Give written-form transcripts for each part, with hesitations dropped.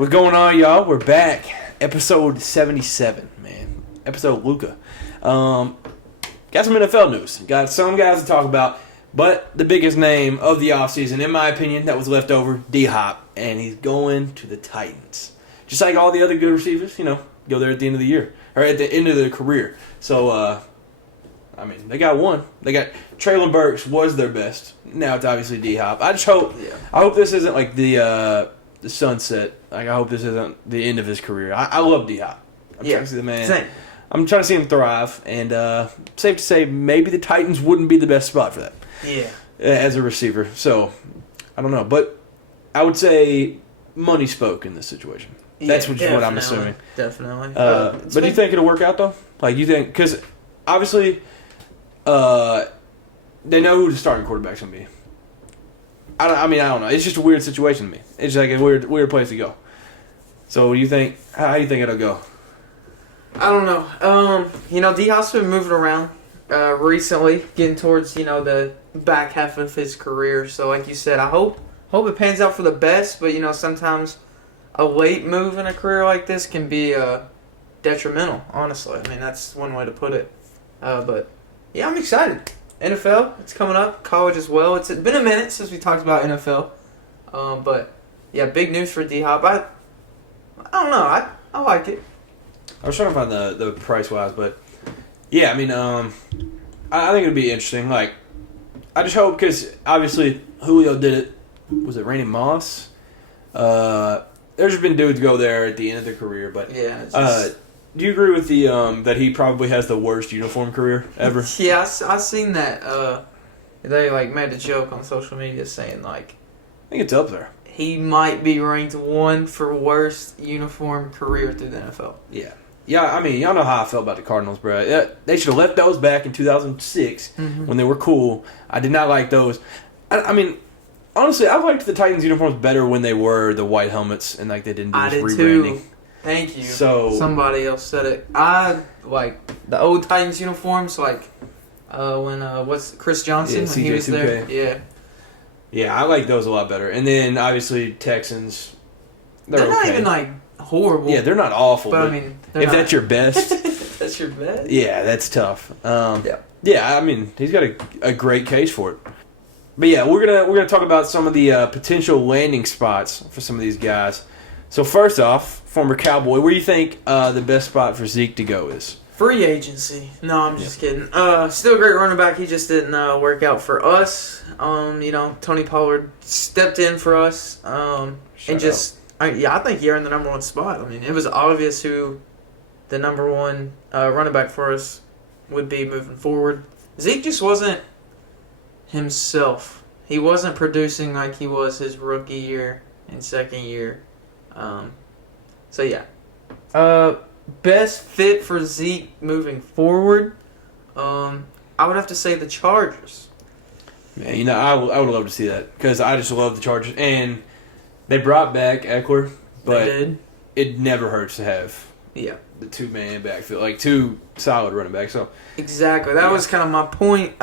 What's going on, y'all? We're back. Episode 77, man. Episode Luca. Got some NFL news. Got some guys to talk about, but the biggest name of the offseason, in my opinion, that was left over, D-Hop, and he's going to the Titans. Just like all the other good receivers, go there at the end of the year, or at the end of their career. So, they got one. They got Traylon Burks was their best. Now it's obviously D-Hop. I hope this isn't like the sunset. Like, I hope this isn't the end of his career. I love D-Hop. I'm trying to see the man. Same. I'm trying to see him thrive, and safe to say, maybe the Titans wouldn't be the best spot for that. Yeah. As a receiver. So, I don't know. But I would say money spoke in this situation. That's what I'm assuming. Definitely. But do you think it'll work out, though? Like, you think... Because, obviously, they know who the starting quarterback's going to be. I don't know. It's just a weird situation to me. It's like a weird place to go. So, what do you think? How do you think it'll go? I don't know. D-Hop's been moving around recently, getting towards, the back half of his career. So, like you said, I hope it pans out for the best. But, sometimes a late move in a career like this can be detrimental, honestly. That's one way to put it. But, yeah, I'm excited. NFL, it's coming up. College as well. It's been a minute since we talked about NFL. But, yeah, big news for D-Hop. I don't know. I like it. I was trying to find the price-wise, but, yeah, I think it would be interesting. Like, I just hope, because, obviously, Julio did it. Was it Randy Moss? There's just been dudes go there at the end of their career, but... Yeah, do you agree with the that he probably has the worst uniform career ever? Yeah, I seen that. They made a joke on social media saying I think it's up there. He might be ranked one for worst uniform career through the NFL. Yeah, y'all know how I felt about the Cardinals, bro. Yeah, they should have left those back in 2006 when they were cool. I did not like those. Honestly, I liked the Titans uniforms better when they were the white helmets and they didn't do this rebranding. Too. Thank you. So somebody else said it. I like the old Titans uniforms, when what's Chris Johnson when he was there. Yeah. Yeah, I like those a lot better. And then obviously Texans. They're not okay. even horrible. Yeah, they're not awful. But if that's your best, that's your best. Yeah, that's tough. Yeah, he's got a great case for it. But yeah, we're gonna talk about some of the potential landing spots for some of these guys. So first off, former Cowboy, where do you think the best spot for Zeke to go is? Free agency. No, I'm just kidding. Still a great running back. He just didn't work out for us. Tony Pollard stepped in for us. I think he earned the number one spot. It was obvious who the number one running back for us would be moving forward. Zeke just wasn't himself. He wasn't producing like he was his rookie year and second year. Best fit for Zeke moving forward, I would have to say the Chargers. Man, I would love to see that because I just love the Chargers. And they brought back Eckler, but it never hurts to have the two-man backfield, two solid running backs. So exactly. That was kind of my point.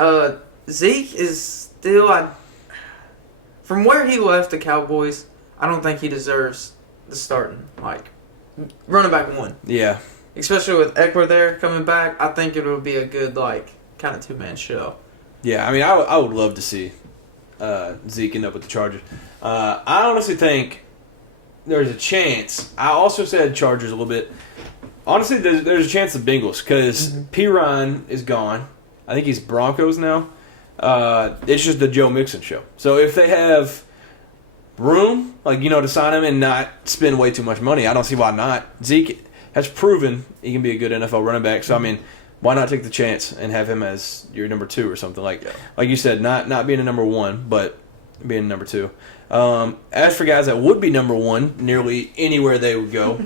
Zeke is still, from where he left the Cowboys, I don't think he deserves the starting, running back one. Yeah. Especially with Eckler there coming back, I think it would be a good, kind of two-man show. Yeah, I would love to see Zeke end up with the Chargers. I honestly think there's a chance. I also said Chargers a little bit. Honestly, there's a chance the Bengals because P. Ryan is gone. I think he's Broncos now. It's just the Joe Mixon show. So if they have room, to sign him and not spend way too much money, I don't see why not. Zeke has proven he can be a good NFL running back. So, why not take the chance and have him as your number two or something? Like you said, not being a number one, but being a number two. As for guys that would be number one, nearly anywhere they would go,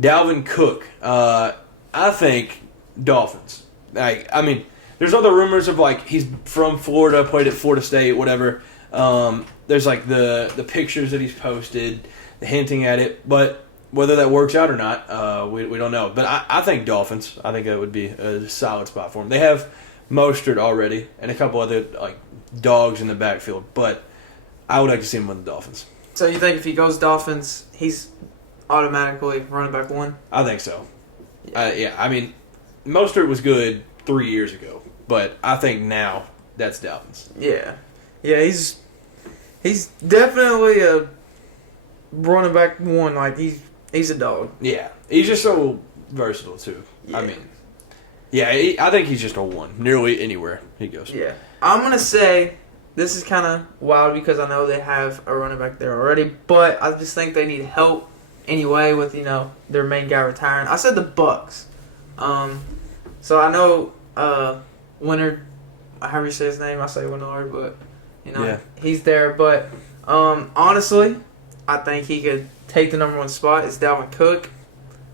Dalvin Cook. I think Dolphins. There's other rumors of he's from Florida, played at Florida State, whatever. There's the pictures that he's posted, the hinting at it, but whether that works out or not, we don't know. But I think Dolphins. I think that would be a solid spot for him. They have Mostert already and a couple other dogs in the backfield, but I would like to see him with the Dolphins. So you think if he goes Dolphins, he's automatically running back 1? I think so. Yeah, I mean, Mostert was good 3 years ago, but I think now that's Dalvin's. Yeah. Yeah, he's definitely a running back 1. Like, he's a dog. Yeah, he's just so versatile, too. Yeah. I mean, yeah, I think he's just a 1, nearly anywhere he goes. Yeah. I'm going to say this is kind of wild because I know they have a running back there already, but I just think they need help anyway with, their main guy retiring. I said the Bucks. So I know Leonard, however you say his name, I say Leonard, but, he's there. But honestly, I think he could take the number 1 spot. It's Dalvin Cook.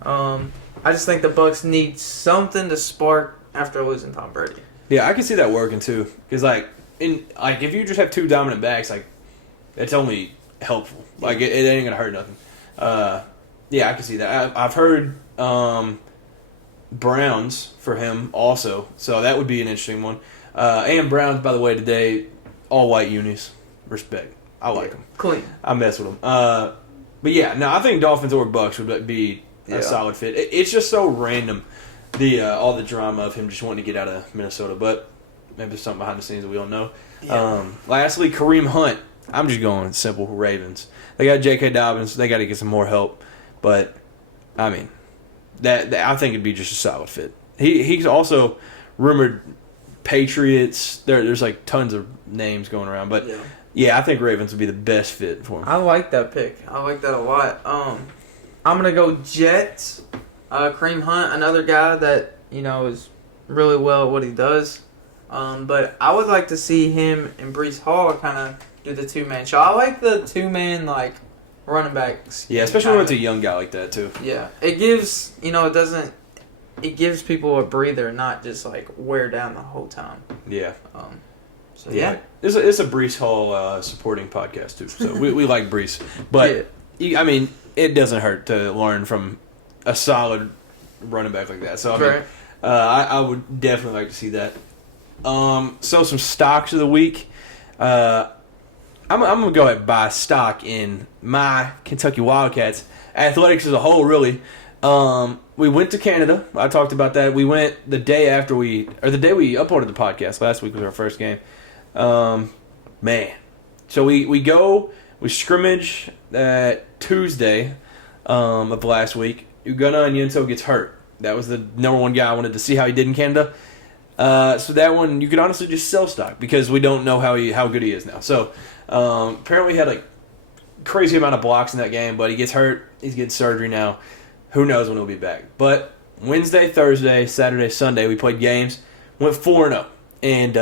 I just think the Bucks need something to spark after losing Tom Brady. Yeah, I can see that working too. Because if you just have 2 dominant backs, it's only helpful. Like it ain't gonna hurt nothing. Yeah, I can see that. I've heard Browns for him also, so that would be an interesting one. And Browns, by the way, today all white unis. Respect. I like them. Clean. I mess with them. But yeah, no, I think Dolphins or Bucks would be a solid fit. It's just so random, all the drama of him just wanting to get out of Minnesota, but maybe there's something behind the scenes that we don't know. Yeah. Lastly, Kareem Hunt. I'm just going simple Ravens. They got J.K. Dobbins. They got to get some more help, but I mean, that I think it'd be just a solid fit. He's also rumored Patriots. There's tons of names going around, but yeah, I think Ravens would be the best fit for him. I like that pick. I like that a lot. I'm gonna go Jets. Kareem Hunt, another guy that is really well at what he does. But I would like to see him and Breece Hall kind of do the 2-man show. I like the 2-man running backs. Yeah, especially when it's a young guy like that too. Yeah, it gives it gives people a breather, not just wear down the whole time. Yeah. So yeah. It's a Breece Hall supporting podcast too. So we like Breece, but I mean, it doesn't hurt to learn from a solid running back like that. So I mean, I would definitely like to see that. So some stocks of the week. I'm gonna go ahead and buy stock in my Kentucky Wildcats. Athletics as a whole, really. We went to Canada. I talked about that. We went the day we uploaded the podcast. Last week was our first game. Man. So we scrimmage Tuesday of last week. Ugonna Onyenso gets hurt. That was the number 1 guy I wanted to see how he did in Canada. So that one, you could honestly just sell stock because we don't know how good he is now. So apparently he had crazy amount of blocks in that game, but he gets hurt. He's getting surgery now. Who knows when he'll be back. But Wednesday, Thursday, Saturday, Sunday, we played games. Went 4-0. And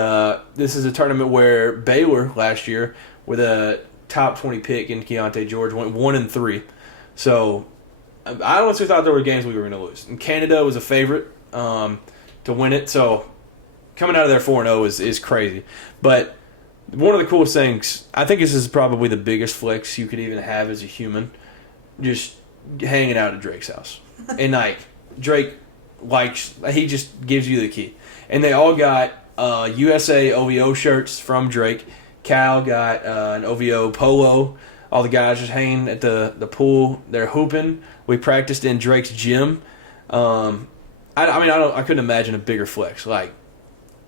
this is a tournament where Baylor last year, with a top 20 pick in Keontae George, went 1-3. So I honestly thought there were games we were going to lose. And Canada was a favorite to win it. So coming out of there 4-0 is crazy. But one of the coolest things, I think this is probably the biggest flex you could even have as a human, just hanging out at Drake's house. And Drake he just gives you the key. And they all got USA OVO shirts from Drake. Cal got an OVO polo. All the guys just hanging at the pool. They're hooping. We practiced in Drake's gym. I couldn't imagine a bigger flex.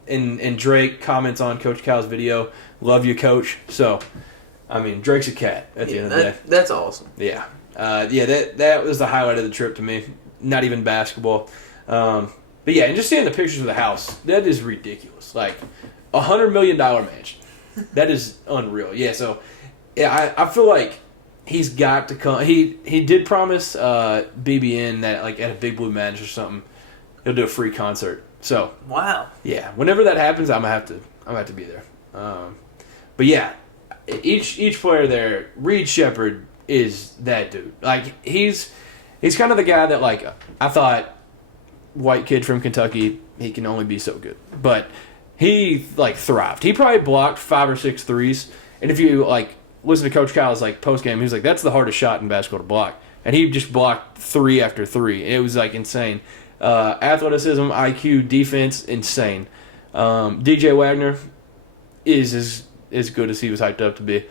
And Drake comments on Coach Cal's video, "Love you, Coach." So, Drake's a cat at the end of the day. That's awesome. Yeah. That was the highlight of the trip to me. Not even basketball. But yeah, and just seeing the pictures of the house, that is ridiculous. $100 million mansion. That is unreal. Yeah, so I feel like he's got to come. He did promise BBN that at a Big Blue Madness or something, he'll do a free concert. So wow. Yeah, whenever that happens, I'm gonna have to be there. But yeah, each player there, Reed Shepherd is that dude. He's kind of the guy that I thought, white kid from Kentucky, he can only be so good. But he thrived. He probably blocked 5 or 6 threes. And if you listen to Coach Cal's post game, he was that's the hardest shot in basketball to block. And he just blocked 3 after 3. It was insane. Athleticism, IQ, defense, insane. DJ Wagner is as good as he was hyped up to be.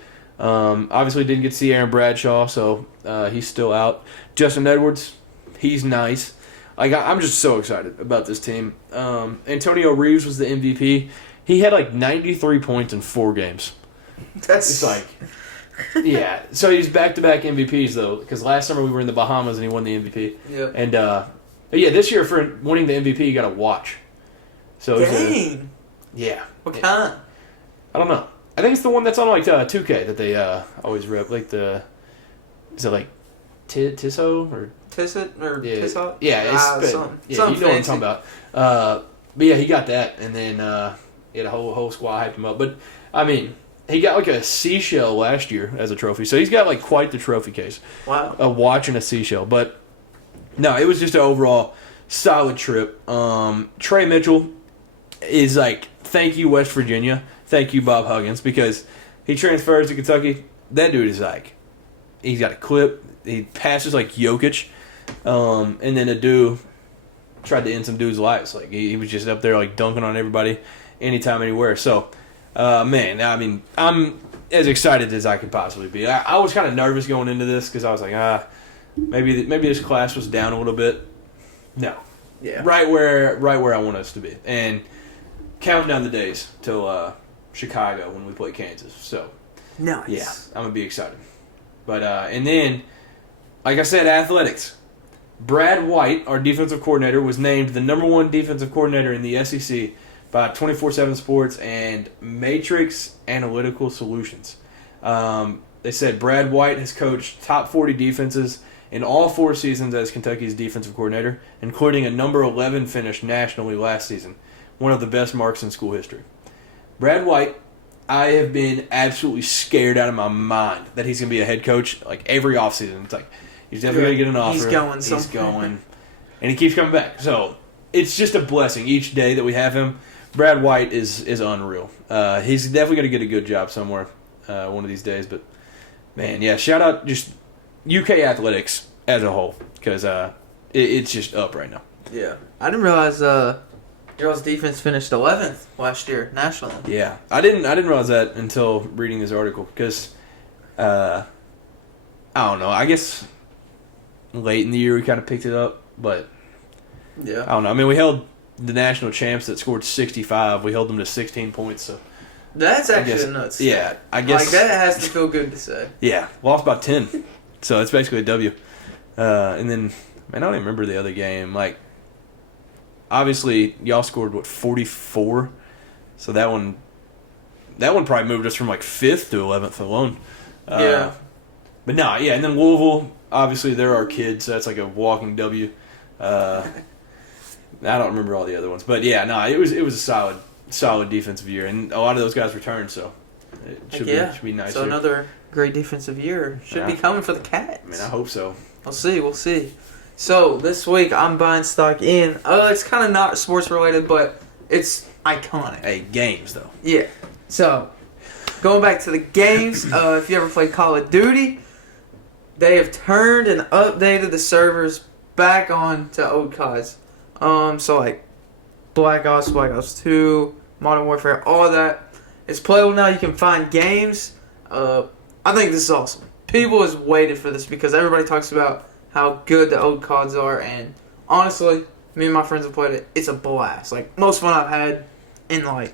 Obviously, didn't get to see Aaron Bradshaw, so he's still out. Justin Edwards, he's nice. I'm just so excited about this team. Antonio Reeves was the MVP. He had like 93 points in 4 games. It's like, yeah. So he's back-to-back MVPs, though, because last summer we were in the Bahamas and he won the MVP. Yeah. And, yeah, this year for winning the MVP, you got to watch. So Dang. Yeah. What kind? I don't know. I think it's the one that's on, like, 2K that they always rep. Like, is it, like, Tissot or... Tisset or Tissot? Yeah, it's something. Yeah, something you know fancy. what I'm talking about. But yeah, he got that, and then he had a whole squad hyped him up. But I mean, he got like a seashell last year as a trophy, so he's got like quite the trophy case. Wow. A watch and a seashell. But no, it was just an overall solid trip. Trey Mitchell is like, thank you West Virginia, thank you Bob Huggins, because he transfers to Kentucky. That dude is like, he's got a clip. He passes like Jokic. And then Adu tried to end some dudes' lives. Like he was just up there like dunking on everybody, anytime, anywhere. So, man, I mean, I'm as excited as I could possibly be. I was kind of nervous going into this because I was like, maybe this class was down a little bit. No, Yeah. right where I want us to be, and counting down the days till Chicago when we play Kansas. So, Nice. yeah, I'm gonna be excited. But and then, like I said, athletics. Brad White, our defensive coordinator, was named the #1 defensive coordinator in the SEC by 24/7 Sports and Matrix Analytical Solutions. They said Brad White has coached top 40 defenses in all 4 seasons as Kentucky's defensive coordinator, including a number 11 finish nationally last season, one of the best marks in school history. Brad White, I have been absolutely scared out of my mind that he's going to be a head coach like every offseason. It's like, he's definitely going to get an offer. He's going He's somewhere. going. And he keeps coming back. So it's just a blessing each day that we have him. Brad White is unreal. He's definitely going to get a good job somewhere one of these days. But, man, yeah, shout out just UK athletics as a whole because it's just up right now. Yeah. I didn't realize y'all's defense finished 11th last year nationally. Yeah, I didn't realize that until reading this article because I don't know. I guess late in the year we kind of picked it up, but Yeah. I don't know. I mean, we held the national champs that scored 65. We held them to 16 points. So That's I actually guess, nuts. yeah, I guess Like, that has to feel good to say. Yeah, lost by 10. So it's basically a W. And then, man, I don't even remember the other game. Like, obviously, y'all scored, 44? So that one probably moved us from, 5th to 11th alone. Yeah. But no, yeah, and then Louisville, obviously, they're our kids, so that's like a walking W. I don't remember all the other ones. But, yeah, no, it was a solid defensive year. And a lot of those guys returned, so it should be nice. So here. another great defensive year should be Yeah. coming for the Cats. I mean, I hope so. We'll see. So this week I'm buying stock in. It's kind of not sports related, but it's iconic. Hey, games, though. Yeah. So going back to the games, if you ever played Call of Duty, they have turned and updated the servers back on to old CODs. So like Black Ops 2, Modern Warfare, all that is playable now. You can find games. I think this is awesome. People has waited for this because everybody talks about how good the old CODs are, and honestly, me and my friends have played it. It's a blast. Like, most fun I've had in like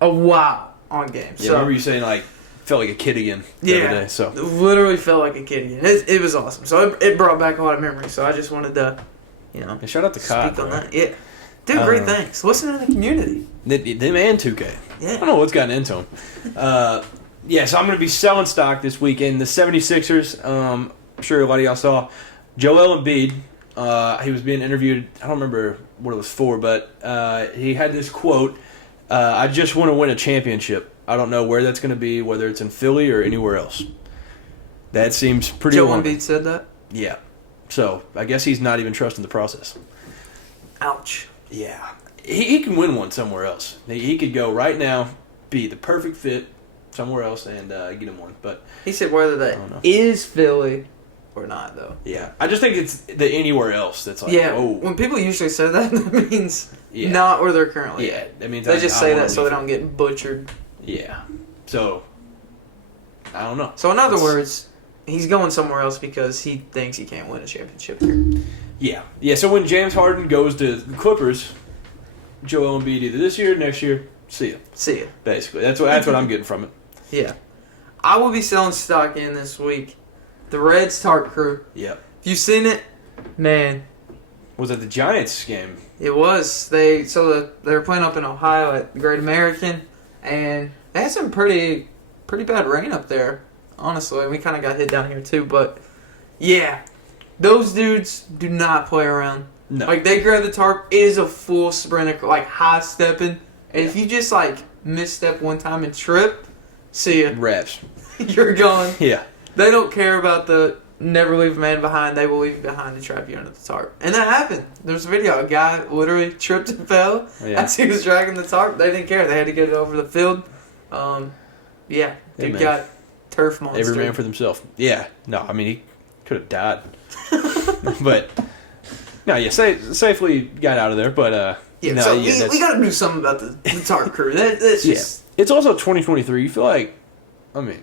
a while on games. Yeah, I remember you saying felt like a kid again the other day. So literally felt like a kid again. It was awesome. So it brought back a lot of memories. So I just wanted to, yeah, shout out to COD. speak on that. Yeah, dude, great things. Listen to the community. Them and 2K. Yeah. I don't know what's gotten into them. Yeah, so I'm going to be selling stock this weekend. The 76ers, I'm sure a lot of y'all saw, Joel Embiid, he was being interviewed. I don't remember what it was for, but he had this quote, I just want to win a championship. I don't know where that's going to be, whether it's in Philly or anywhere else. That seems pretty Joe alarming. Embiid said that? Yeah. So I guess he's not even trusting the process. Ouch. Yeah. He can win one somewhere else. He could go right now, be the perfect fit somewhere else, and get him one. But He said whether that don't know. is Philly or not, though. yeah, I just think it's the anywhere else that's like, Yeah, oh. when people usually say that, that means Yeah. not where they're currently Yeah, at. that means They I just say wanna that so leave they it. don't get butchered. Yeah. So, I don't know. So in other words, he's going somewhere else because he thinks he can't win a championship here. Yeah. So when James Harden goes to the Clippers, Joel Embiid either this year, next year, see ya. Basically, that's what I'm getting from it. Yeah, I will be selling stock in this week. The Reds Tarp Crew. Yep. If you've seen it, man. Was it the Giants game? It was. They were playing up in Ohio at the Great American, and they had some pretty bad rain up there. Honestly, we kind of got hit down here too, but yeah, those dudes do not play around. No. Like they grab the tarp, it is a full sprinter, like high stepping, and if you just like misstep one time and trip, see ya. Reps. You're gone. Yeah. They don't care about the never leave a man behind. They will leave you behind and trap you under the tarp. And that happened. There's a video. A guy literally tripped and fell as he was dragging the tarp. They didn't care. They had to get it over the field. Yeah. Dude got turf monster. Every man for themselves. Yeah. No, I mean, he could have died. But, no, yeah, safely got out of there. But, yeah, no, so yeah, we got to do something about the tarp crew. That's just... Yeah. It's also 2023. You feel like, I mean...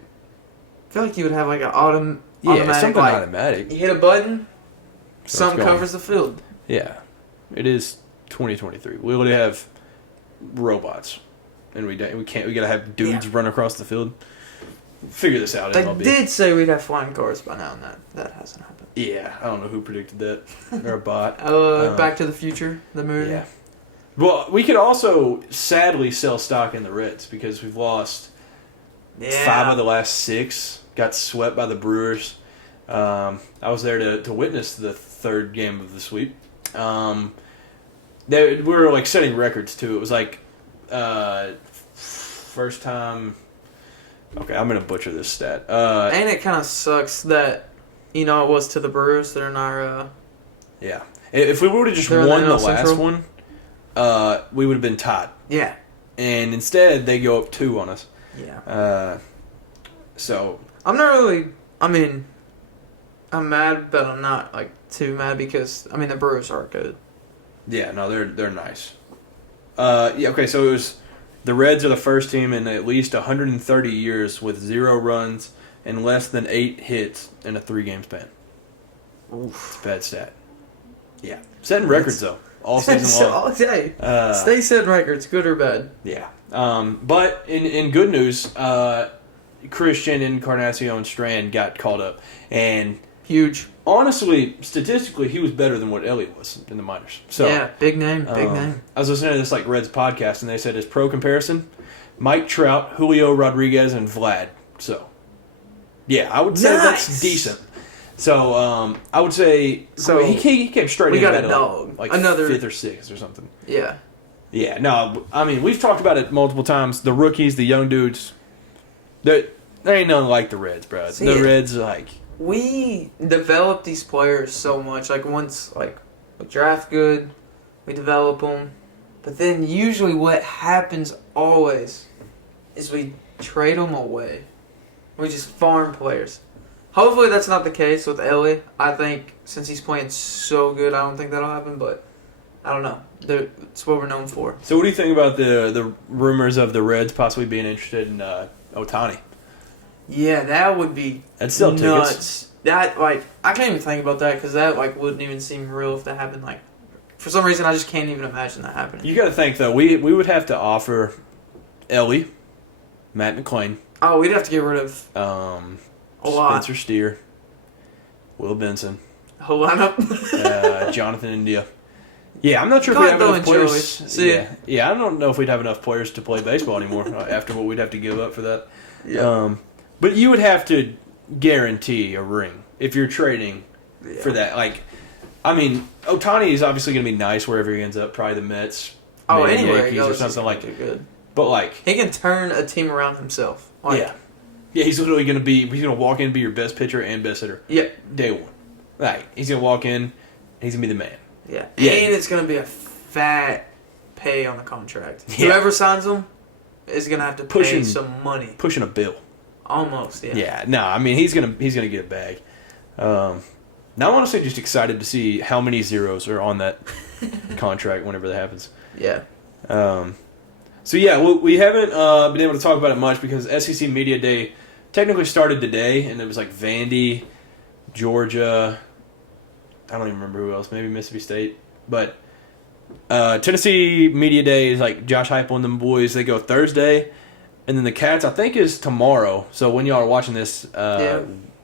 I feel like you would have like an automatic. Something like, automatic. You hit a button, So something covers the field. Yeah, it is 2023. We would have robots, and we gotta have dudes run across the field. Figure this out. They did say we'd have flying cars by now, and that hasn't happened. Yeah, I don't know who predicted that. They're a bot. Back to the Future, the movie. Yeah. Well, we could also sadly sell stock in the Reds because we've lost 5 of the last 6. Got swept by the Brewers. I was there to witness the 3rd game of the sweep. We were like setting records too. It was like first time. Okay, I'm gonna butcher this stat. And it kind of sucks that it was to the Brewers. They're not. Yeah, if we would have just won the last one, we would have been tied. Yeah. And instead, they go up 2 on us. Yeah. So I'm not really. I mean, I'm mad, but I'm not like too mad because the Brewers are good. Yeah, no, they're nice. Yeah, okay, so it was the Reds are the first team in at least 130 years with 0 runs and less than 8 hits in a 3-game span. Oof. It's a bad stat. Yeah, setting records though all season long. All day. Stay setting records, good or bad. Yeah. But in good news, Christian Encarnacion Strand got called up, and huge. Honestly, statistically, he was better than what Elliott was in the minors. So yeah, big name. I was listening to this Reds podcast, and they said as pro comparison, Mike Trout, Julio Rodriguez, and Vlad. So yeah, I would say that's decent. So I would say he came straight. We in got a dog, like another 5th or 6th or something. Yeah. Yeah. No, I mean we've talked about it multiple times. The rookies, the young dudes. There ain't nothing like the Reds, bro. The Reds, we develop these players so much. Once, we draft good, we develop them. But then usually what happens always is we trade them away. We just farm players. Hopefully that's not the case with Ellie. I think since he's playing so good, I don't think that'll happen. But I don't know. It's what we're known for. So what do you think about the rumors of the Reds possibly being interested in Ohtani? Yeah, that would be nuts. Tickets. That I can't even think about that because that wouldn't even seem real if that happened. For some reason, I just can't even imagine that happening. You got to think though, we would have to offer Ellie, Matt McClain. Oh, we'd have to get rid of a lot. Spencer Steer, Will Benson, whole lineup. Jonathan India. Yeah, I'm not sure if we have enough players. Yeah, I don't know if we'd have enough players to play baseball anymore after what we'd have to give up for that. Yeah. But you would have to guarantee a ring if you're trading for that. Ohtani is obviously going to be nice wherever he ends up. Probably the Mets. Anywhere he goes, goes, or something like that. Good. But he can turn a team around himself. Yeah, he's literally going to be. He's going to walk in and be your best pitcher and best hitter. Yeah, day one. He's going to walk in. He's going to be the man. Yeah, and it's going to be a fat pay on the contract. Yeah. Whoever signs him is going to have to pay some money. Pushing a bill. Almost, yeah. Yeah, no, he's gonna get a bag. Now I'm honestly just excited to see how many zeros are on that contract whenever that happens. Yeah. So yeah, we haven't been able to talk about it much because SEC Media Day technically started today, and it was like Vandy, Georgia. I don't even remember who else. Maybe Mississippi State, but Tennessee Media Day is like Josh Heupel and them boys. They go Thursday, and then the Cats I think is tomorrow. So when y'all are watching this,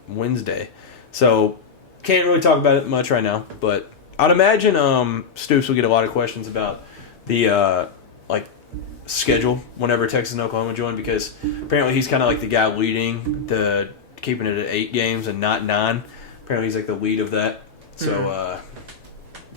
Wednesday. So can't really talk about it much right now, but I'd imagine Stoops will get a lot of questions about the schedule whenever Texas and Oklahoma join, because apparently he's kind of like the guy leading the keeping it at 8 games and not 9. Apparently he's like the lead of that. So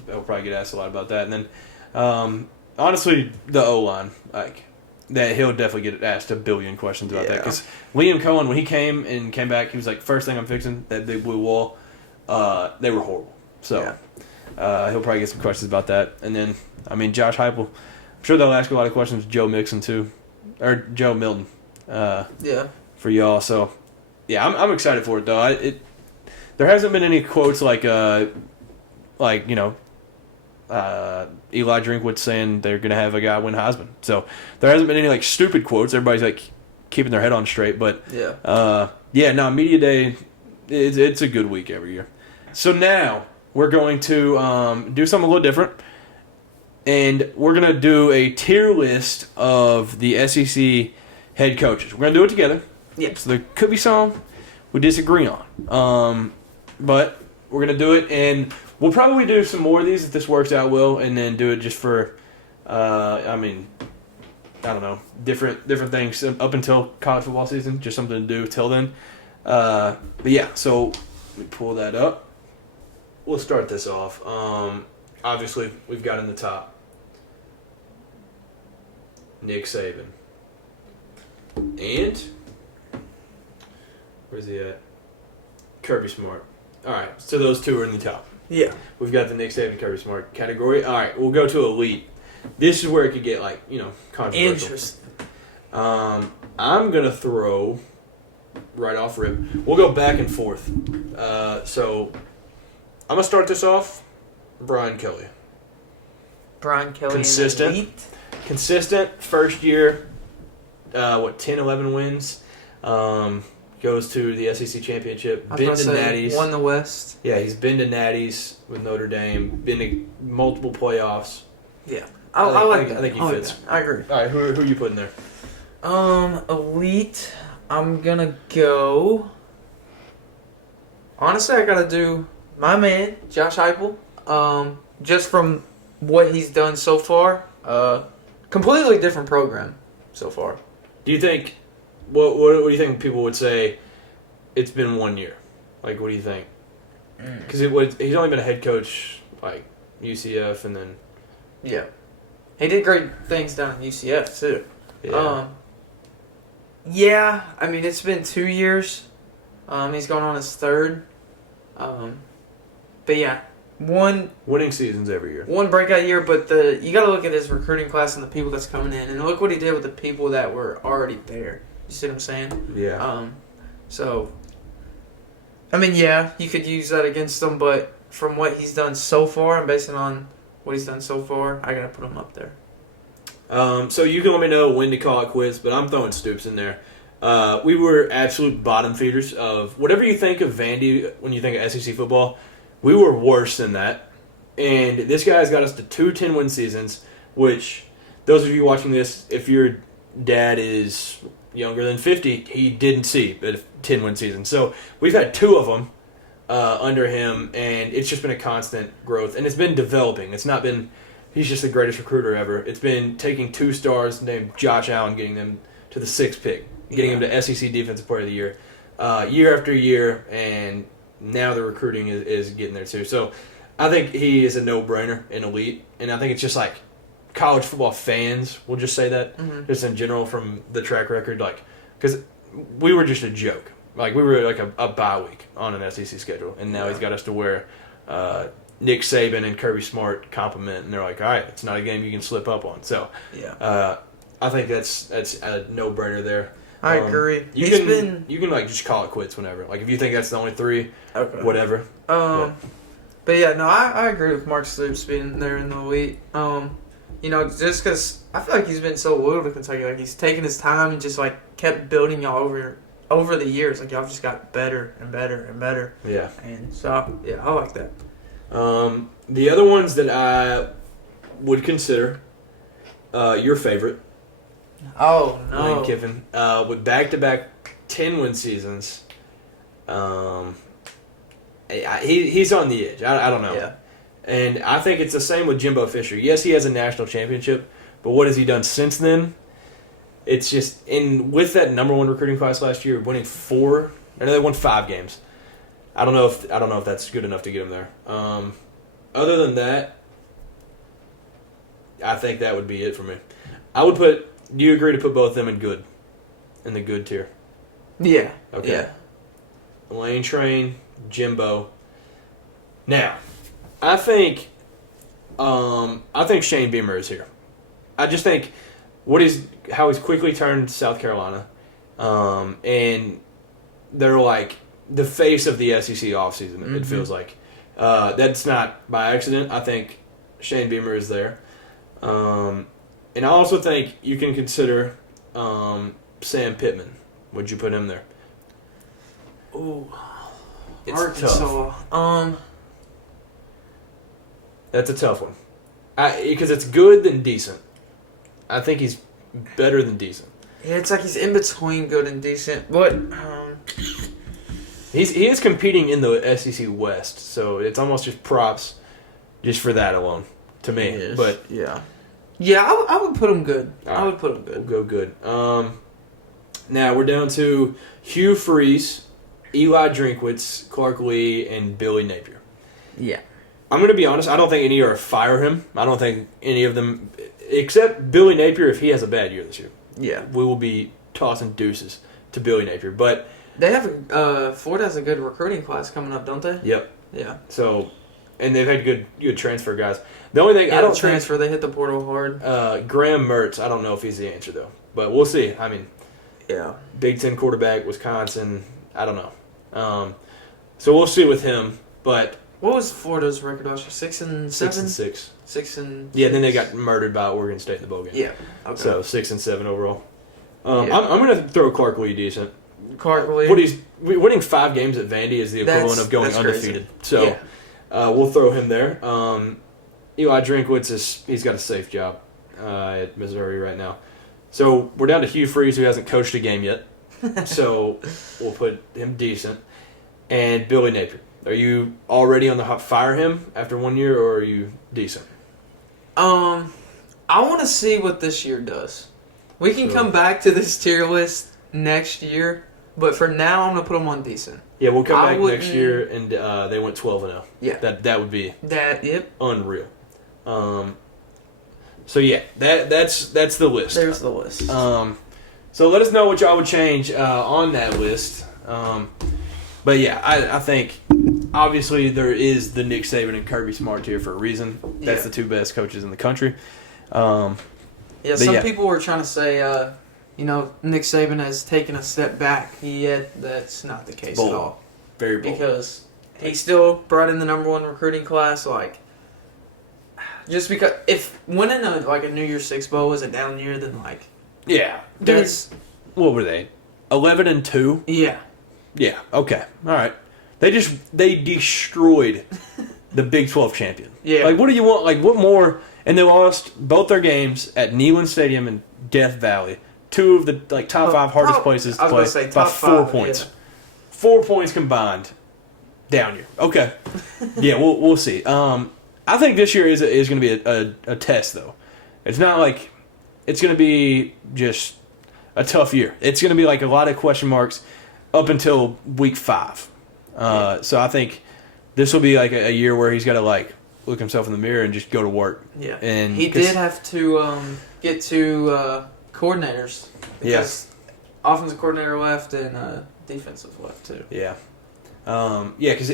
they'll probably get asked a lot about that. And then honestly, the O-line, like that, he'll definitely get asked a billion questions about that, because Liam Cohen, when he came back, he was like, first thing I'm fixing, that big blue wall. They were horrible. So he'll probably get some questions about that. And then, I mean, Josh Heupel, I'm sure they'll ask a lot of questions. Joe Mixon too, or Joe Milton. For y'all. So yeah, I'm excited for it though. There hasn't been any quotes like Eli Drinkwitz saying they're gonna have a guy win Heisman. So there hasn't been any like stupid quotes. Everybody's like keeping their head on straight. But media day, it's a good week every year. So now we're going to do something a little different. And we're going to do a tier list of the SEC head coaches. We're going to do it together. Yeah. So there could be some we disagree on. But we're going to do it, and we'll probably do some more of these if this works out well, and then do it just for, I don't know, different things up until college football season, just something to do till then. But yeah, so let me pull that up. We'll start this off. Obviously, we've got in the top Nick Saban. And where's he at? Kirby Smart. All right, so those two are in the top. Yeah. We've got the Nick Saban, Kirby Smart category. All right, we'll go to elite. This is where it could get controversial. Interesting. I'm gonna throw right off rip. We'll go back and forth. So I'm gonna start this off. Brian Kelly. Consistent. Consistent. First year, 10, 11 wins. Goes to the SEC championship. Been to Natties. Won the West. Yeah, he's been to Natties with Notre Dame. Been to multiple playoffs. Yeah, I like that. I think he fits. I agree. All right, who are you putting there? Elite. I'm gonna go. Honestly, I gotta do my man, Josh Heupel. Just from what he's done so far, completely different program so far. Do you think? What do you think people would say? It's been 1 year. Like, what do you think? Because he's only been a head coach like UCF, and then he did great things down in UCF too. Yeah. I mean, it's been 2 years. He's going on his third. But yeah, winning seasons every year. One breakout year, but you got to look at his recruiting class and the people that's coming in, and look what he did with the people that were already there. You see what I'm saying? Yeah. So, I mean, yeah, you could use that against him, but from what he's done so far, and based on what he's done so far, I gotta put him up there. So you can let me know when to call it quits, but I'm throwing Stoops in there. We were absolute bottom feeders of whatever you think of Vandy when you think of SEC football. We were worse than that, and this guy's got us to 2 10-win seasons. Which, those of you watching this, if your dad is younger than 50, he didn't see a 10-win season. So we've had 2 of them under him, and it's just been a constant growth, and it's been developing. It's not been he's just the greatest recruiter ever. It's been taking 2 stars named Josh Allen, getting them to the 6th pick, getting him to SEC Defensive Player of the Year, year after year, and now the recruiting is getting there too. So I think he is a no-brainer in elite, and I think it's just like college football fans will just say that, just in general from the track record, like, because we were just a joke. Like, we were like a bye week on an SEC schedule, and now he's got us to where Nick Saban and Kirby Smart compliment, and they're like, all right, it's not a game you can slip up on. So I think that's a no-brainer there. I agree. You can like just call it quits whenever. Like, if you think that's the only 3, whatever. But yeah, no, I agree with Mark Stoops being there in the elite. Just because I feel like he's been so loyal to Kentucky. Like, he's taken his time and just, like, kept building y'all over over the years, like, y'all just got better and better and better. Yeah. And so, yeah, I like that. The other ones that I would consider, your favorite, Oh, no. Lane Kiffin, with back-to-back 10-win seasons. He's on the edge. I don't know. Yeah. And I think it's the same with Jimbo Fisher. Yes, he has a national championship, but what has he done since then? It's just with that number one recruiting class last year, winning 4. I know they won 5 games. I don't know if that's good enough to get him there. Other than that, I think that would be it for me. I would put. Do you agree to put both of them in the good tier? Yeah. Okay. Yeah. Lane Train, Jimbo. Now, I think Shane Beamer is here. I just think how he's quickly turned South Carolina, and they're like the face of the SEC offseason. Mm-hmm. It feels like that's not by accident. I think Shane Beamer is there, and I also think you can consider Sam Pittman. Would you put him there? Ooh, it's Arkansas. Tough. That's a tough one. Because it's good than decent. I think he's better than decent. Yeah, it's like he's in between good and decent. But he is competing in the SEC West, so it's almost just props just for that alone to me. But yeah, I would put him good. Right. I would put him good. We'll go good. Now we're down to Hugh Freeze, Eli Drinkwitz, Clark Lee, and Billy Napier. Yeah. I'm going to be honest, I don't think any are fire him. I don't think any of them, except Billy Napier, if he has a bad year this year. Yeah. We will be tossing deuces to Billy Napier. But they have Ford has a good recruiting class coming up, don't they? Yep. Yeah. So, and they've had good transfer guys. The only thing I don't transfer, they hit the portal hard. Graham Mertz, I don't know if he's the answer though. But we'll see. I mean, yeah. Big Ten quarterback, Wisconsin, I don't know. So we'll see with him, but what was Florida's record last year? 6-7? 6-6. 6-6. Yeah, then they got murdered by Oregon State in the bowl game. Yeah. Okay. So 6-7 overall. I'm going to throw Clark Lee decent. Clark Lee. What he's winning 5 games at Vandy is the equivalent of going undefeated. Crazy. So we'll throw him there. Eli Drinkwitz he's got a safe job at Missouri right now. So we're down to Hugh Freeze, who hasn't coached a game yet. So we'll put him decent. And Billy Napier. Are you already on the hot fire him after 1 year, or are you decent? I want to see what this year does. We can come back to this tier list next year, but for now, I'm gonna put them on decent. Yeah, we'll come back next year, and they went 12-0. Yeah, that would be Yep. Unreal. So yeah, that's the list. There's the list. So let us know what y'all would change on that list. But yeah, I think obviously there is the Nick Saban and Kirby Smart tier for a reason. That's the 2 best coaches in the country. Some people were trying to say, Nick Saban has taken a step back. Yet that's not the case at all. Very bold. Because he still brought in the number 1 recruiting class. Like, just because if winning a New Year's Six bowl was a down year, then what were they? 11-2. Yeah. Yeah, okay. All right. They destroyed the Big 12 champion. Yeah. Like, what do you want? Like, what more? And they lost both their games at Neyland Stadium in Death Valley. 2 of the top 5 hardest places to play by 4 points. Yeah. 4 points combined. Down year. Okay. Yeah, we'll see. I think this year is going to be a test, though. It's not like it's going to be just a tough year. It's going to be like a lot of question marks up until week 5. So I think this will be like a year where he's got to look himself in the mirror and just go to work. Yeah. And he did have to get 2 coordinators because offensive coordinator left and defensive left too. Yeah. Because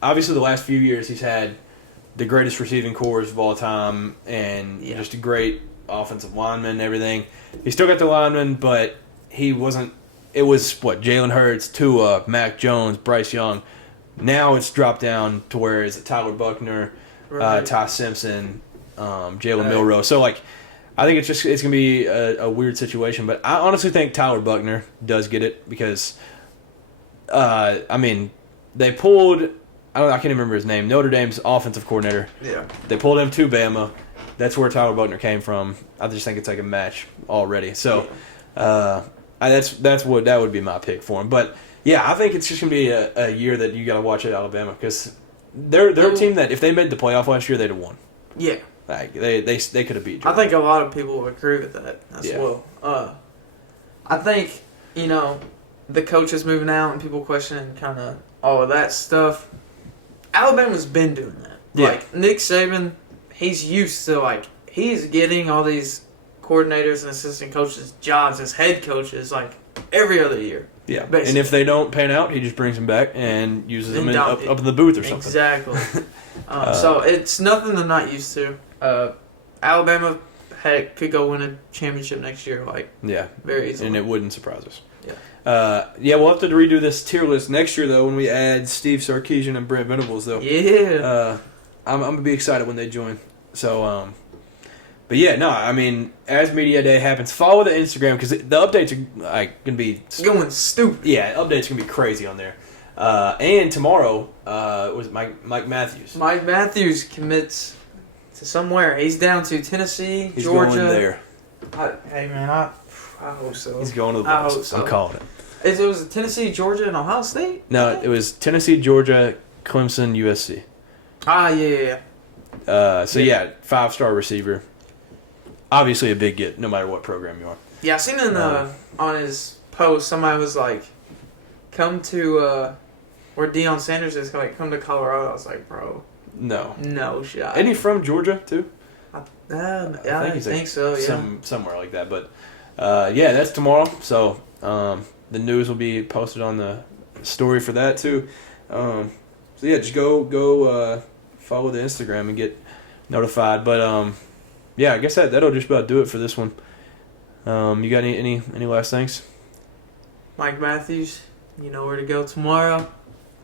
obviously the last few years he's had the greatest receiving corps of all time and just a great offensive lineman and everything. He still got the lineman, but he wasn't. It was, Jalen Hurts, Tua, Mac Jones, Bryce Young. Now it's dropped down to where it's Tyler Buckner, Ty Simpson, Jalen Milroe. So, I think it's going to be a weird situation, but I honestly think Tyler Buckner does get it because, they pulled, I can't even remember his name, Notre Dame's offensive coordinator. Yeah. They pulled him to Bama. That's where Tyler Buckner came from. I just think it's like a match already. So, that would be my pick for him. But yeah, I think it's just gonna be a year that you got to watch at Alabama because they're a team that if they made the playoff last year, they'd have won. Yeah. Like they could have beat Georgia. I think a lot of people would agree with that as well. I think the coaches moving out and people questioning kind of all of that stuff. Alabama's been doing that. Yeah. Like Nick Saban, he's used to he's getting all these coordinators and assistant coaches jobs as head coaches every other year. Yeah, basically. And if they don't pan out, he just brings them back and uses them up in the booth or something. Exactly. So it's nothing they're not used to. Alabama, heck, could go win a championship next year, very easily. And it wouldn't surprise us. Yeah. We'll have to redo this tier list next year, though, when we add Steve Sarkisian and Brent Venables, though. Yeah. I'm going to be excited when they join. So, but yeah, no, as Media Day happens, follow the Instagram because the updates are going to be going stupid. Yeah, updates are going to be crazy on there. And tomorrow was Mike Matthews. Mike Matthews commits to somewhere. He's down to Tennessee, He's Georgia. going there. Hey man, I hope so. He's going to the I Bulls. hope so. I'm calling it. It was Tennessee, Georgia, and Ohio State? No, it was Tennessee, Georgia, Clemson, USC. Yeah. 5-star receiver. Obviously a big get, no matter what program you are. Yeah, I seen on his post, somebody was like, come to where Deion Sanders is, come to Colorado. I was like, bro. No shot. Isn't he from Georgia, too? I think so, yeah. Somewhere like that. But, that's tomorrow. So, the news will be posted on the story for that, too. Just go follow the Instagram and get notified. But, I guess that'll just about do it for this one. You got any last things? Mike Matthews, you know where to go tomorrow.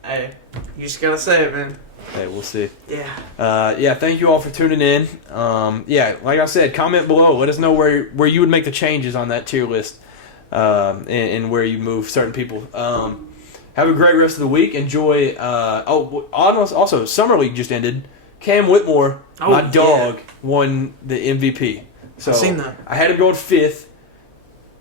Hey, you just gotta say it, man. Hey, we'll see. Yeah. Thank you all for tuning in. Like I said, comment below. Let us know where you would make the changes on that tier list, and where you move certain people. Have a great rest of the week. Enjoy. Also, Summer League just ended. Cam Whitmore, my dog, won the MVP. So I've seen that. I had him going 5th.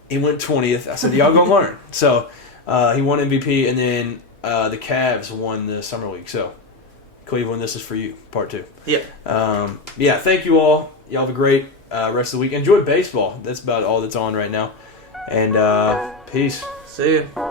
He went 20th. I said, y'all gonna learn. So he won MVP, and then the Cavs won the Summer League. So Cleveland, this is for you, part 2. Yeah. Thank you all. Y'all have a great rest of the week. Enjoy baseball. That's about all that's on right now. And peace. See ya.